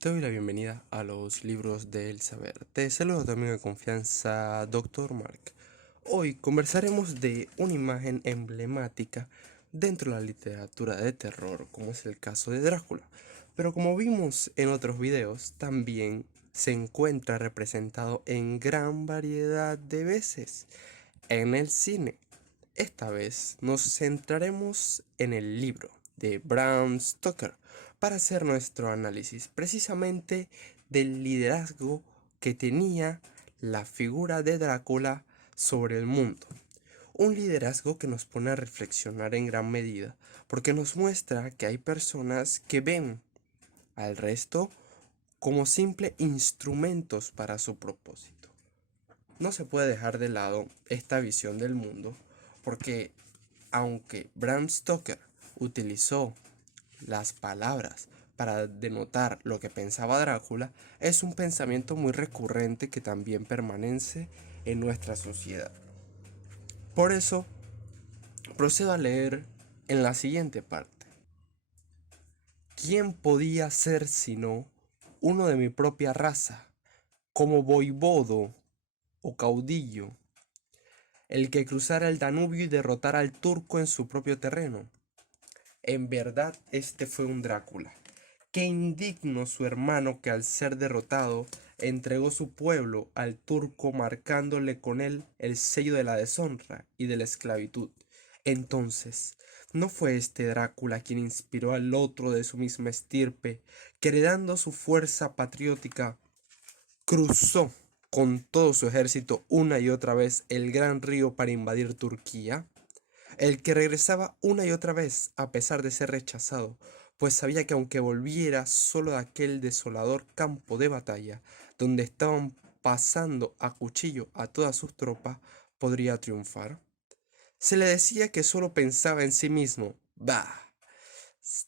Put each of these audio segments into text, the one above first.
Te doy la bienvenida a los libros del saber. Te saludo también de confianza, Dr. Mark. Hoy conversaremos de una imagen emblemática dentro de la literatura de terror, como es el caso de Drácula. Pero como vimos en otros videos, también se encuentra representado en gran variedad de veces en el cine. Esta vez nos centraremos en el libro de Bram Stoker para hacer nuestro análisis precisamente del liderazgo que tenía la figura de Drácula sobre el mundo. Un liderazgo que nos pone a reflexionar en gran medida porque nos muestra que hay personas que ven al resto como simples instrumentos para su propósito. No se puede dejar de lado esta visión del mundo porque aunque Bram Stoker utilizó las palabras para denotar lo que pensaba Drácula, es un pensamiento muy recurrente que también permanece en nuestra sociedad. Por eso, procedo a leer en la siguiente parte. ¿Quién podía ser sino uno de mi propia raza, como voivodo o caudillo, el que cruzara el Danubio y derrotara al turco en su propio terreno? En verdad, este fue un Drácula. Qué indigno su hermano que al ser derrotado entregó su pueblo al turco marcándole con él el sello de la deshonra y de la esclavitud. Entonces, ¿no fue este Drácula quien inspiró al otro de su misma estirpe, que heredando su fuerza patriótica, cruzó con todo su ejército una y otra vez el gran río para invadir Turquía? El que regresaba una y otra vez a pesar de ser rechazado, pues sabía que aunque volviera solo de aquel desolador campo de batalla, donde estaban pasando a cuchillo a todas sus tropas, podría triunfar. Se le decía que solo pensaba en sí mismo. Bah,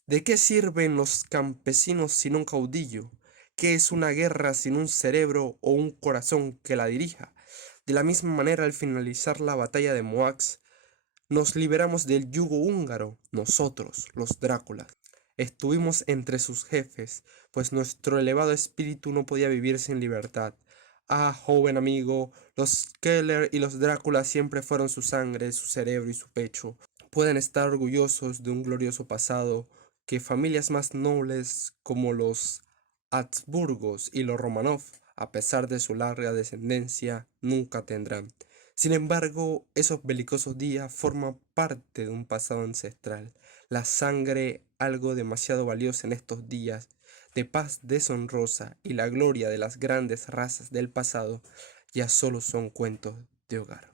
¿de qué sirven los campesinos sin un caudillo? ¿Qué es una guerra sin un cerebro o un corazón que la dirija? De la misma manera, al finalizar la batalla de Moax, nos liberamos del yugo húngaro, nosotros, los Dráculas. Estuvimos entre sus jefes, pues nuestro elevado espíritu no podía vivir sin libertad. Ah, joven amigo, los Keller y los Dráculas siempre fueron su sangre, su cerebro y su pecho. Pueden estar orgullosos de un glorioso pasado que familias más nobles como los Habsburgos y los Romanov, a pesar de su larga descendencia, nunca tendrán. Sin embargo, esos belicosos días forman parte de un pasado ancestral. La sangre, algo demasiado valiosa en estos días de paz deshonrosa, y la gloria de las grandes razas del pasado, ya solo son cuentos de hogar.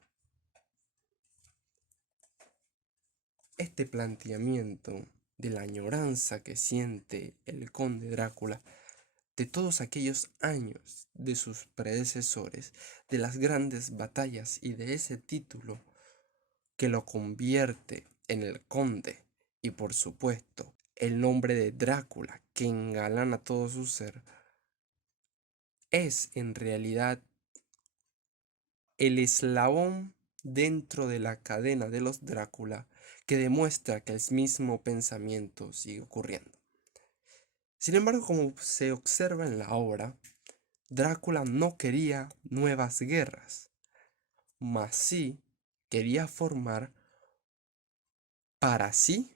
Este planteamiento de la añoranza que siente el conde Drácula de todos aquellos años de sus predecesores, de las grandes batallas y de ese título que lo convierte en el conde, y por supuesto el nombre de Drácula que engalana todo su ser, es en realidad el eslabón dentro de la cadena de los Drácula que demuestra que el mismo pensamiento sigue ocurriendo. Sin embargo, como se observa en la obra, Drácula no quería nuevas guerras, mas sí quería formar para sí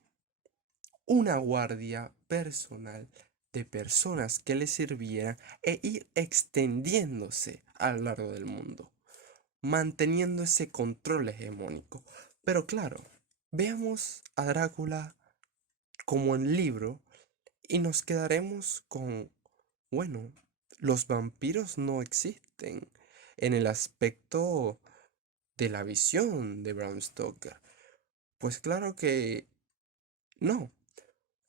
una guardia personal de personas que le sirvieran e ir extendiéndose a lo largo del mundo, manteniendo ese control hegemónico. Pero claro, veamos a Drácula como el libro y nos quedaremos con, bueno, los vampiros no existen en el aspecto de la visión de Bram Stoker. Pues claro que no.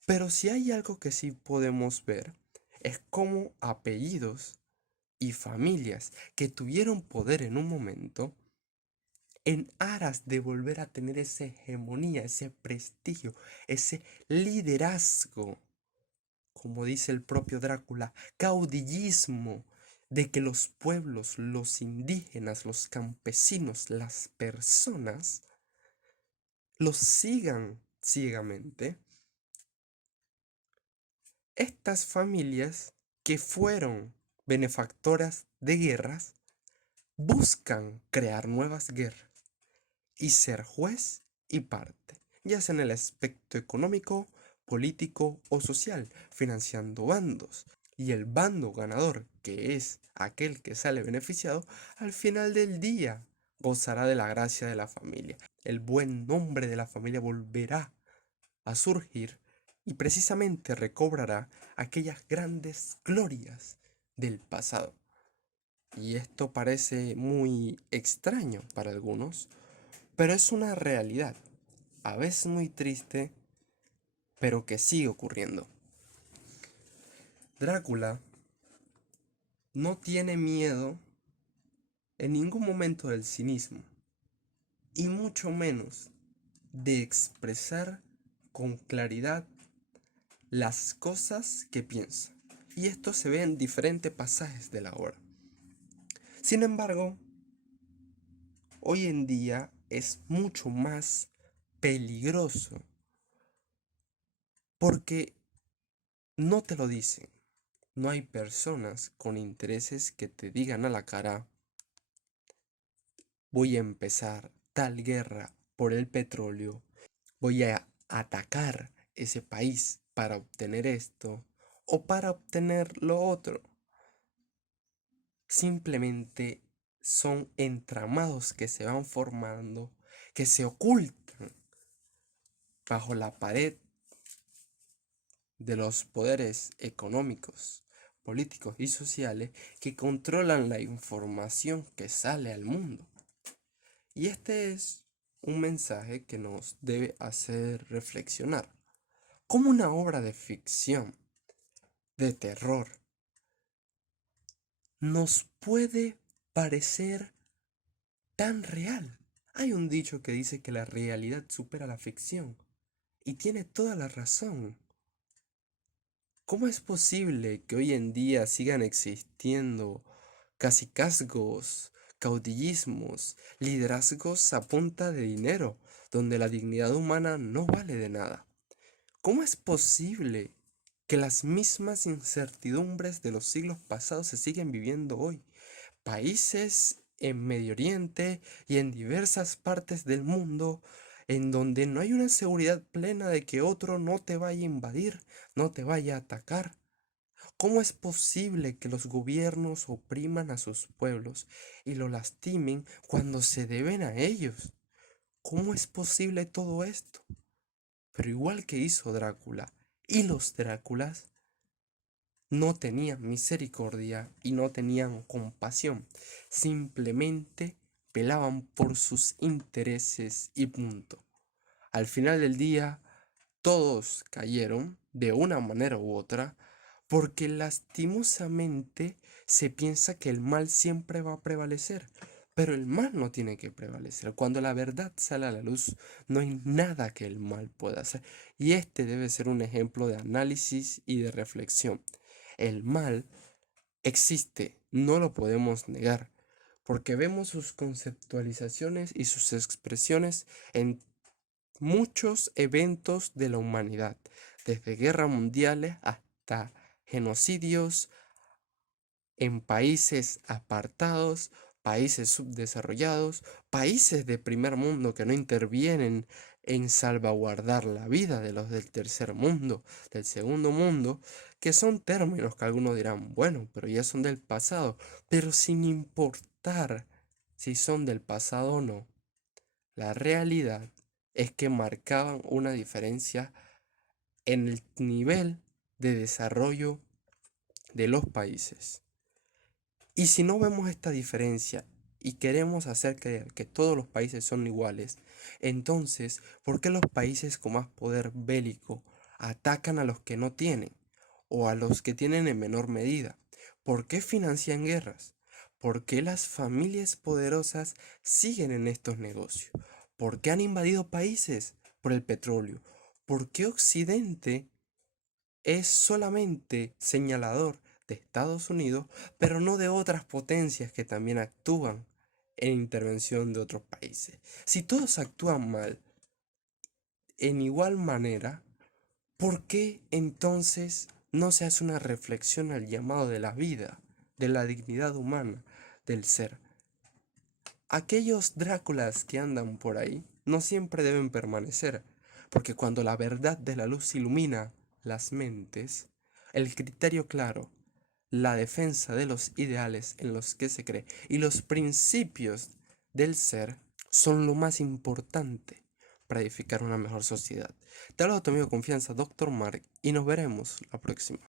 Pero si hay algo que sí podemos ver, es cómo apellidos y familias que tuvieron poder en un momento, en aras de volver a tener esa hegemonía, ese prestigio, ese liderazgo, como dice el propio Drácula, caudillismo, de que los pueblos, los indígenas, los campesinos, las personas, los sigan ciegamente. Estas familias que fueron benefactoras de guerras buscan crear nuevas guerras y ser juez y parte, ya sea en el aspecto económico, político o social, financiando bandos. Y el bando ganador, que es aquel que sale beneficiado, al final del día gozará de la gracia de la familia. El buen nombre de la familia volverá a surgir y precisamente recobrará aquellas grandes glorias del pasado. Y esto parece muy extraño para algunos, pero es una realidad, a veces muy triste, pero que sigue ocurriendo. Drácula no tiene miedo en ningún momento del cinismo, y mucho menos de expresar con claridad las cosas que piensa. Y esto se ve en diferentes pasajes de la obra. Sin embargo, hoy en día es mucho más peligroso porque no te lo dicen. No hay personas con intereses que te digan a la cara: voy a empezar tal guerra por el petróleo, voy a atacar ese país para obtener esto o para obtener lo otro. Simplemente son entramados que se van formando, que se ocultan bajo la pared de los poderes económicos, políticos y sociales que controlan la información que sale al mundo. Y este es un mensaje que nos debe hacer reflexionar. ¿Cómo una obra de ficción, de terror, nos puede parecer tan real? Hay un dicho que dice que la realidad supera la ficción, y tiene toda la razón. ¿Cómo es posible que hoy en día sigan existiendo cacicazgos, caudillismos, liderazgos a punta de dinero, donde la dignidad humana no vale de nada? ¿Cómo es posible que las mismas incertidumbres de los siglos pasados se siguen viviendo hoy? Países en Medio Oriente y en diversas partes del mundo en donde no hay una seguridad plena de que otro no te vaya a invadir, no te vaya a atacar. ¿Cómo es posible que los gobiernos opriman a sus pueblos y lo lastimen cuando se deben a ellos? ¿Cómo es posible todo esto? Pero igual que hizo Drácula y los Dráculas, no tenían misericordia y no tenían compasión, simplemente pelaban por sus intereses y punto. Al final del día, todos cayeron de una manera u otra, porque lastimosamente se piensa que el mal siempre va a prevalecer, pero el mal no tiene que prevalecer. Cuando la verdad sale a la luz, no hay nada que el mal pueda hacer. Y este debe ser un ejemplo de análisis y de reflexión. El mal existe, no lo podemos negar, porque vemos sus conceptualizaciones y sus expresiones en muchos eventos de la humanidad, desde guerras mundiales hasta genocidios en países apartados, países subdesarrollados, países de primer mundo que no intervienen en salvaguardar la vida de los del tercer mundo, del segundo mundo, que son términos que algunos dirán, bueno, pero ya son del pasado, pero sin importar si son del pasado o no, la realidad es que marcaban una diferencia en el nivel de desarrollo de los países. Y si no vemos esta diferencia y queremos hacer creer que todos los países son iguales, entonces, ¿por qué los países con más poder bélico atacan a los que no tienen o a los que tienen en menor medida? ¿Por qué financian guerras? ¿Por qué las familias poderosas siguen en estos negocios? ¿Por qué han invadido países? Por el petróleo. ¿Por qué Occidente es solamente señalador de Estados Unidos, pero no de otras potencias que también actúan en intervención de otros países? Si todos actúan mal en igual manera, ¿por qué entonces no se hace una reflexión al llamado de la vida, de la dignidad humana, del ser. Aquellos Dráculas que andan por ahí no siempre deben permanecer, porque cuando la verdad de la luz ilumina las mentes, el criterio claro, la defensa de los ideales en los que se cree y los principios del ser son lo más importante para edificar una mejor sociedad. Te hablo de tu amigo de confianza, Dr. Mark, y nos veremos la próxima.